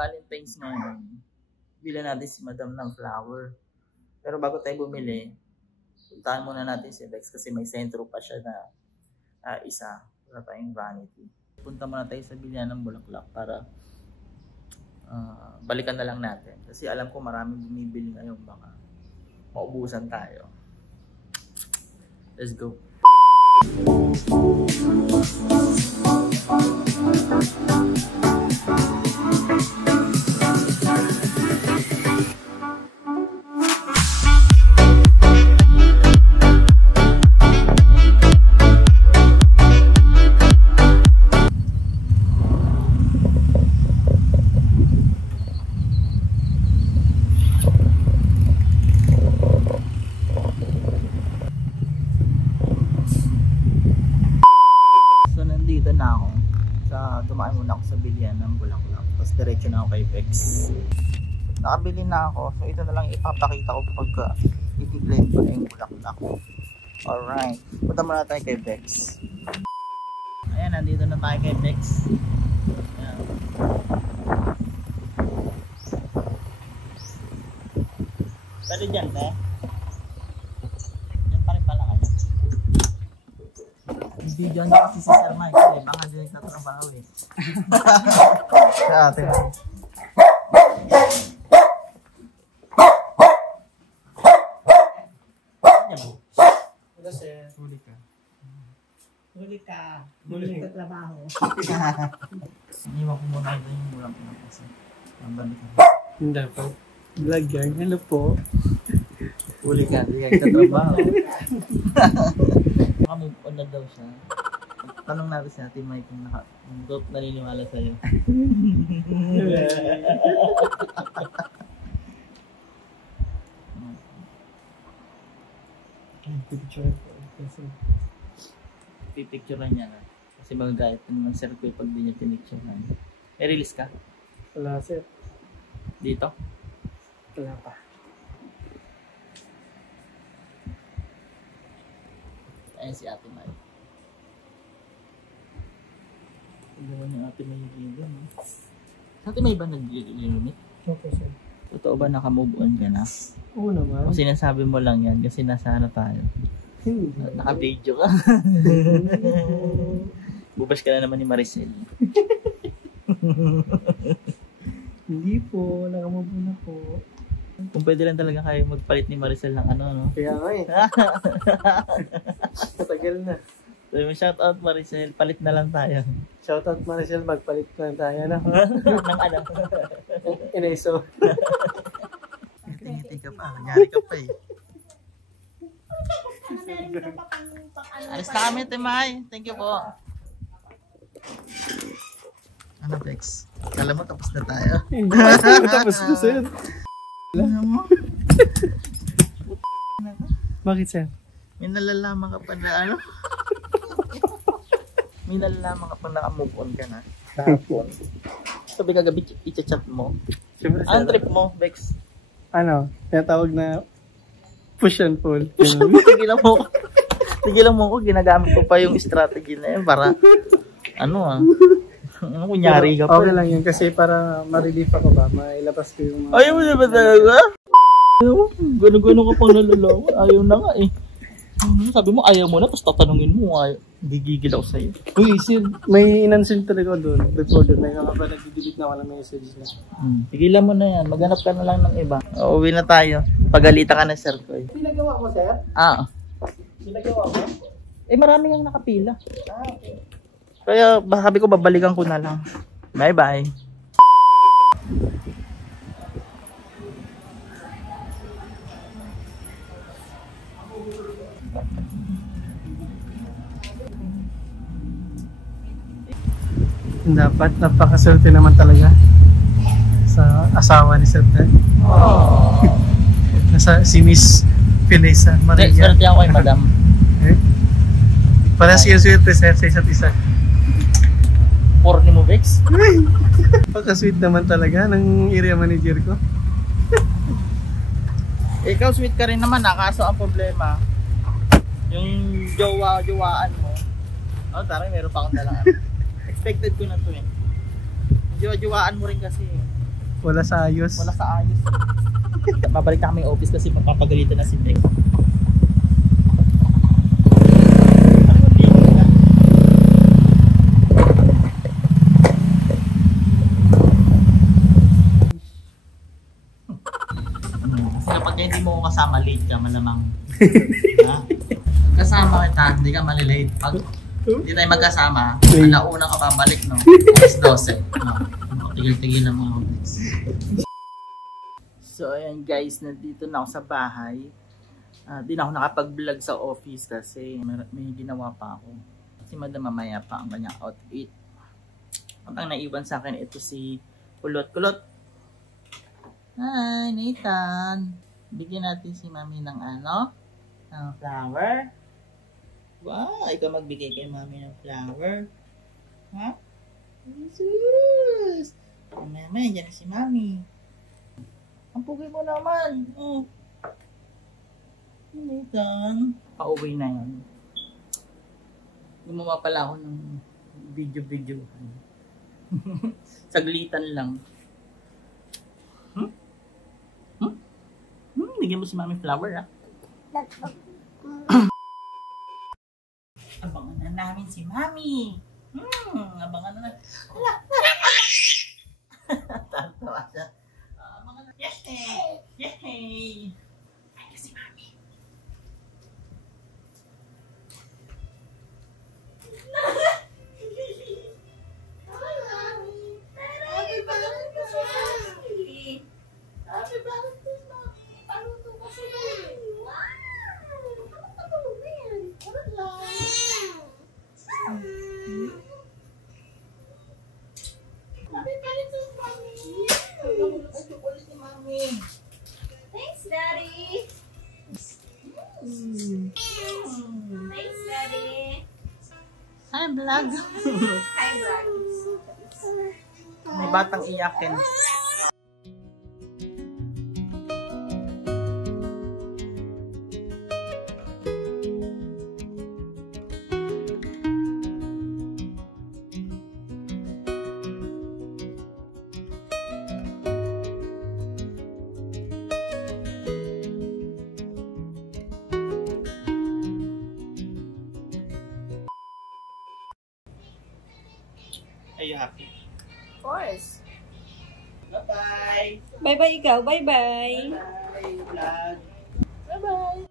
Valentine's ngayon, bilhan natin si Madam ng flower. Pero bago tayo bumili, puntahan muna natin si Bex kasi may sentro pa siya na isa. Wala tayong vanity. Punta muna tayo sa bilihan ng bulaklak para balikan na lang natin. Kasi alam ko maraming bumibili ngayon, baka maubusan tayo. Let's go. Dumaan muna ako sa bilihan ng bulaklak. Tapos diretso na ako kay Bex. Nakabili na ako. So ito na lang ipapakita ko pagka i-blend ko na yung bulaklak. Alright. Punta muna tayo kay Bex. Ayan, nandito na tayo kay Bex. Ayan. Pwede dyan, eh? Dyan pa rin pala kayo. Video niya kasi si Sir Mike eh. Baka din nagtatrabaho eh. Sa atin. Ito sir. Huli ka. Huli ka. Huli ka trabaho. Iniwan ko muna ito yung mulang ko kasi. Ang dami ka. Hindi pa. Vlog yan. Hello po. Huli ka. Hindi ka nagtatrabaho. Baka move on na daw siya. Tanong natin si Ate Mike kung naniniwala sa'yo. Pipicturean niya na. Kasi magagayat naman sir ko pag di niya pinicturean. May release ka? Wala sir. Dito? Wala pa. Ayan si Ate Mike. Gawin yung Ate Mike dito. Ate Mike ba nag-limit? Opo sir. Totoo ba naka-move on ka na? Oo naman. O sinasabi mo lang yan kasi nasa ano tayo? Hindi. Naka-video ka. Bubas ka na naman ni Maricel. Hindi po. Naka-move on na po. Kung pwede lang talaga kayo magpalit ni Maricel ng ano, no? Kaya nga eh. Matagal na. So, shoutout Maricel, palit na lang tayo. Shoutout Maricel, magpalit na tayo na. Ng ano? Ineso. Ngiti ka pa, nangyari ka pa eh. Alis na kami, Timay. Thank you po. Ano, Bex? Kala mo tapos na tayo? Hindi, tapos na sir. Ano mo? Bakit sir? May nalalaman ka pa na ano? May nalalaman ka pa na move on ka na. Tapos, sabi kagabi i-chat mo. Siyempre, Ang trip mo, Bex? Ano? Tinatawag na push and pull. Tigilan mo ko. Tigilan mo ko. Ginagamit ko pa yung strategy na yun para ano ano kunyari ka pa. Okay lang yun kasi para ma-relief ako ba. Mailabas ko yung ayaw mo na ba talaga? Gano'n ka pang nalalawa. Ayaw na nga eh. Sabi mo ayaw mo na tapos tatanungin mo. Gigigil ako sa'yo. Uy, may inansin talaga doon. Before doon, may mga ba nag-delete na ako ng message na. Tigilan mo na yan. Maghanap ka na lang ng iba. Uuwi na tayo. Pagalita ka na, Sir Koy. Pinagawa mo, sir? Pinagawa mo? Eh, marami ang nakapila. Okay. Kaya sabi ko babalikan ko na lang. Bye-bye. Dapat napakaswerte naman talaga sa asawa ni Sir Dan. Nasa si Miss Felisa Maria. Swerte ako kay Madam. Para siya swerte sir sa isa't isa. Porni mo, Bex? Pagka-sweet naman talaga ng area manager ko. Ikaw sweet ka rin naman, kaso ang problema yung jowaan mo. Oh, tara, meron pa akong dalang. Expected ko na to eh. Jowaan mo rin kasi. Wala sa ayos. Wala sa ayos. Babalik na kami office kasi magpapagalitan na si Nick. Kasi kapag hindi mo kasama, late ka malamang. Ha? Kasama kita, hindi ka malilate. Pag hindi tayo magkasama, alauna ka babalik, no? Alas 12. No? Tigil-tigil ng mga office. So ayan guys, nandito na ako sa bahay. Di na ako nakapag-vlog sa office kasi may ginawa pa ako. Si Madam mamaya pa ang kanyang outfit. At ang naiwan sa akin, ito si Kulot. Kulot! Hi, Nathan! Bigyan natin si Mami ng ano? Ng flower. Wow! Ikaw magbigay kay Mami ng flower. Ha? Jesus! Mamaya, dyan na si Mami. Ang pugi mo naman. Oh. Nathan. Pauwi na yun. Gumawa pala ako ng video. Saglitan lang. Bigyan mo si Mami flower, ha? Abangan na namin si Mami. Abangan na namin. Hala! Tawa siya. Yay! Yay! Ay, si Mami. Hi, Mami. Happy Valentine's, Mami. Happy Valentine's, Mami. Paluto ka si Mami. Wow! Ano ka ba yan? Ano lang? Happy Valentine's, Mami. Chocolate ni Mami. Thanks, Daddy. Thanks, Daddy. Hi, vlog. Hi, Brad. May batang iyakin. Are you happy? Of course. Bye-bye. Bye-bye ikaw. Bye-bye. Bye-bye, vlog. Bye-bye.